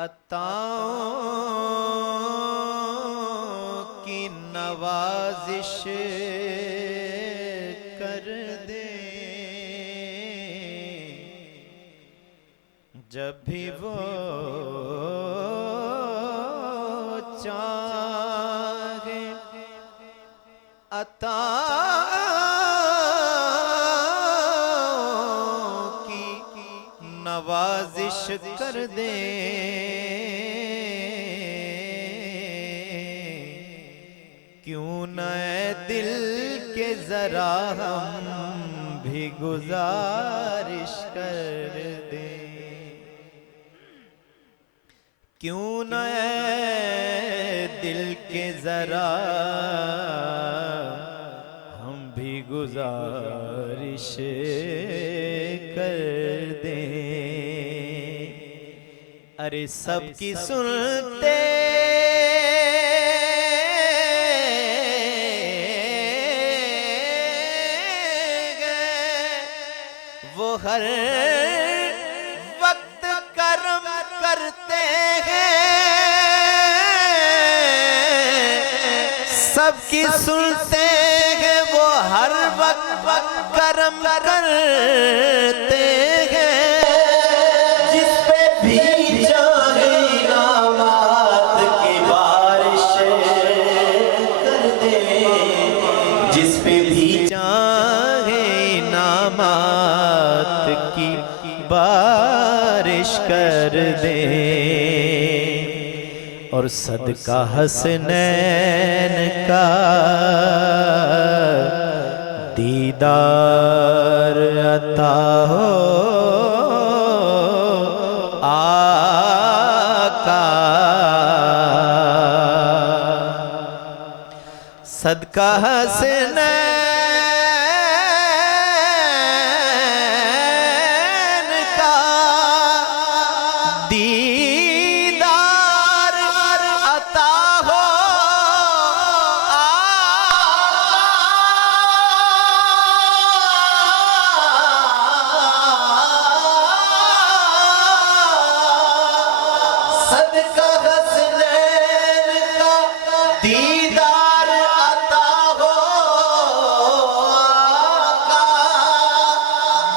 अताओं की नवाजिश कर दे जब भी वो चाहे। अताओं की नवाजिश कर दे क्यों न दिल के जरा हम भी गुजारिश कर दे। क्यों न दिल के जरा हम भी गुजारिश कर दें। अरे सबकी सुनते वो हर वक्त कर्म करते हैं। सबकी सुनते हैं वो हर वक्त कर्म करते हैं। जिस पे भी चाहे इनामात की बारिश कर दे। जिस पे भी चाहे इनामात की बारिश कर दे। और सदका हसनैन का दीदार अता हो आका। सदका हसनैन का दीदार अता हो सदका हसनैन का दीदार अता हो आका।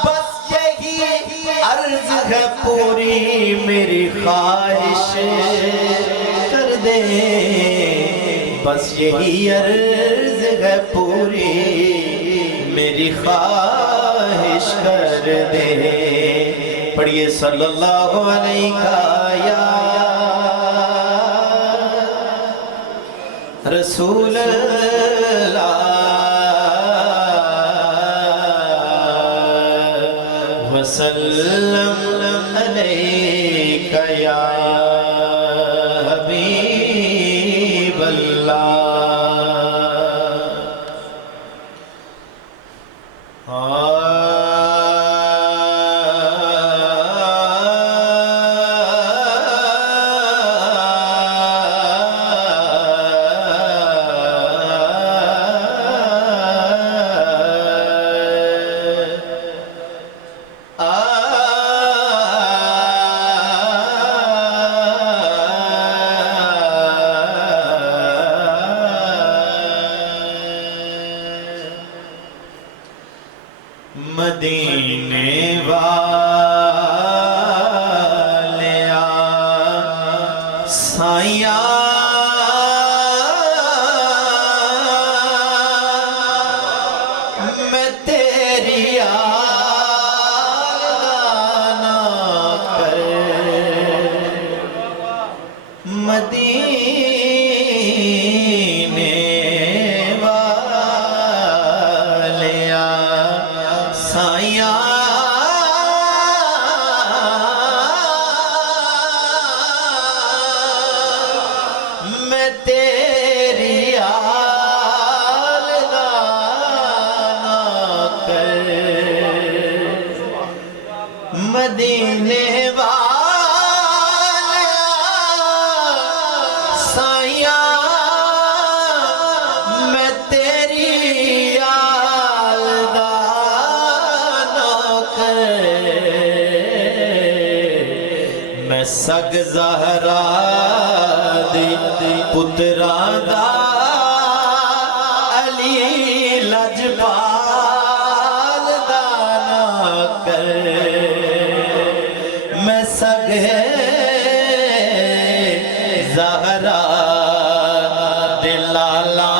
बस यही अर्ज है पूरी मेरी ख्वाहिश कर दे। बस यही अर्ज है पूरी मेरी ख्वाहिश कर दे। पढ़िए सल्लल्लाहु अलैहि या रसूल अल्लाह वसल्लम अलैका या हबीब अल्लाह। मदीने वाले साया मैं तेरी आना कर। मदीने वाले साया मैं तेरी आलदा ना कर। मदीने वाले साया मैं तेरी आलदा ना कर। मैं मैं सग ज़हरा दे पुत्रां दा अली लजपाल दा ना कर मैं सग ज़हरा दे लाला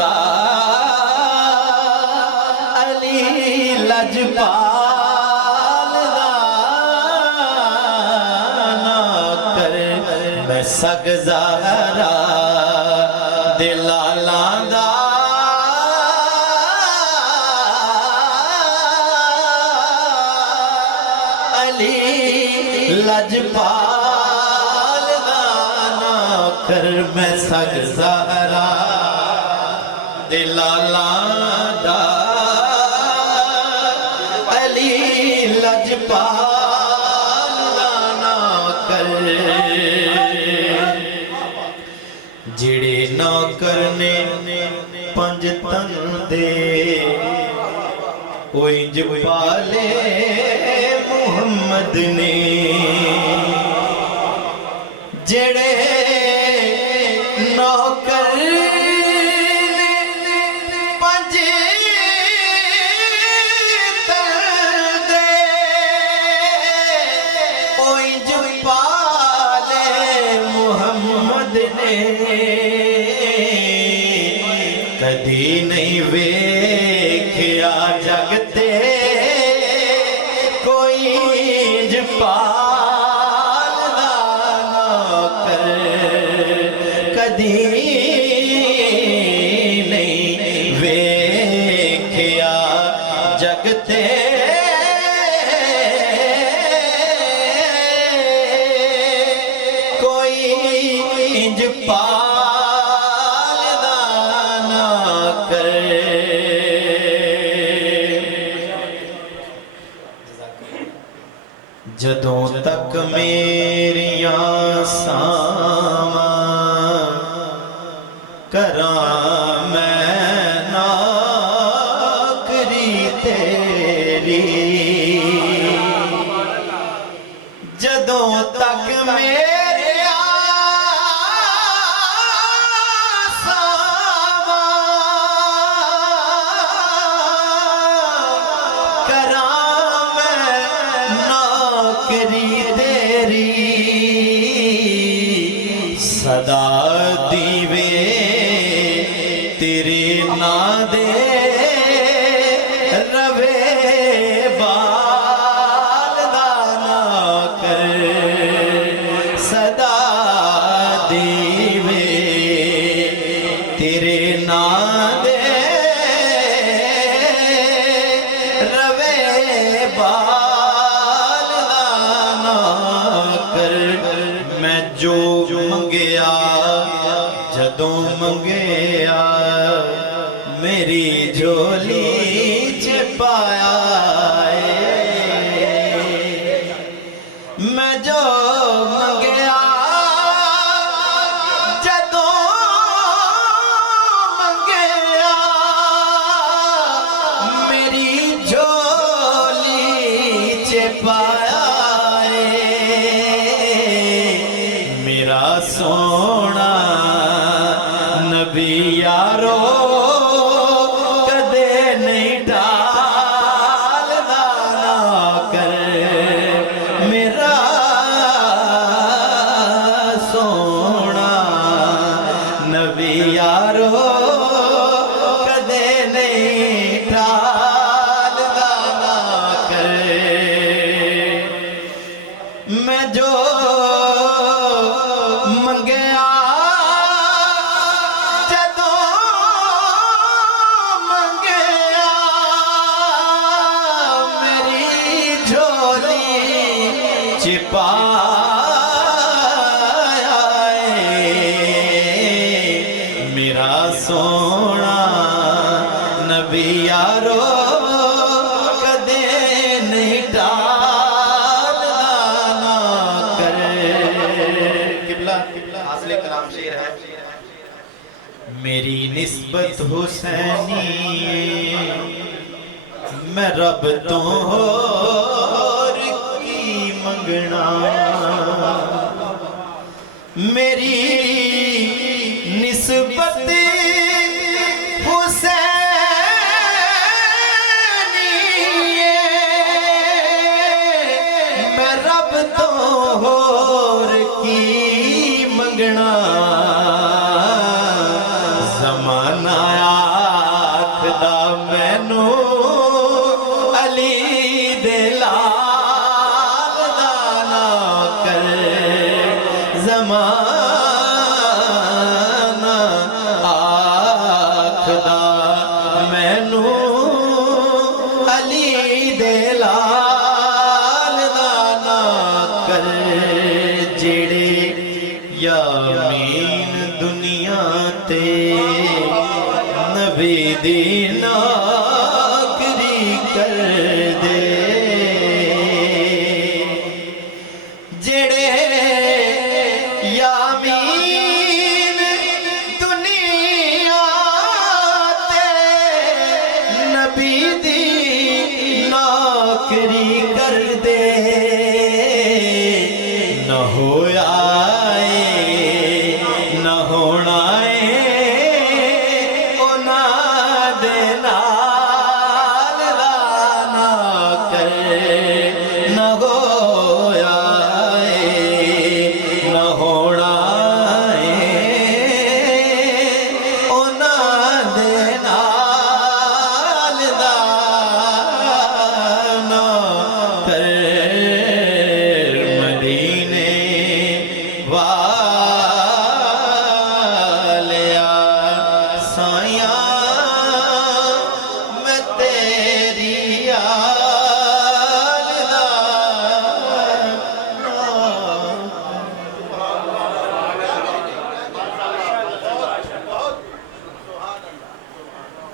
दा अली लजपाल दा ना कर मैं सग ज़हरा दे लाला दा अली लजपाल दा ना कर मैं सग ज़हरा दे लाला दा अली लजपाल दा ना कर जिड़े नौकर ने पंज तन दे ओ इंज पाले मुहम्मद ने जेड़े नौकर ने पंज तन दे ओ इंज पाले मुहम्मद ने कदी नहीं वेख्या जगते कोई जपाल दा ना कर कदी नहीं वेख्या जगते कोई इंज पाल दा ना कर जदों तक मेरियां सावां करां मैं नौकरी तेरी जदों तक मेरियां सावां करां मैं नौकरी तेरी सदा दीवे तेरे ना दे रवे बाल दा ना कर सदा दीवे तेरे ना दे रवे बाल दा ना कर मैं जो मंगया जदों मंगया मेरी झोली च पाया मैं जो मंगया जदों मंगया मेरी झोली च पाया मेरा सोना नबी यारो कदे नहीं टालदा ना कर मेरा सोना नबी यारो कदे नहीं टालदा ना कर मैं जो मंगया जदों मंगया मेरी झोली च पाया मेरा सोना नबी यारो कदे नहीं टालदा ना कर किबला हासिले कलाम शेर है मेरी निस्बत हुसैनी मैं रब तो होर की मंगना मेरी निस्बत हुसैनी मैं रब तो होर की मंगना ज़माना आखदा मैनू अली दे लाल दा ना कर ज़माना आखदा मैनू अली दे लाल दा ना कर जेड़े यामीन दुनिया ते नबी दी नाकरी कर दे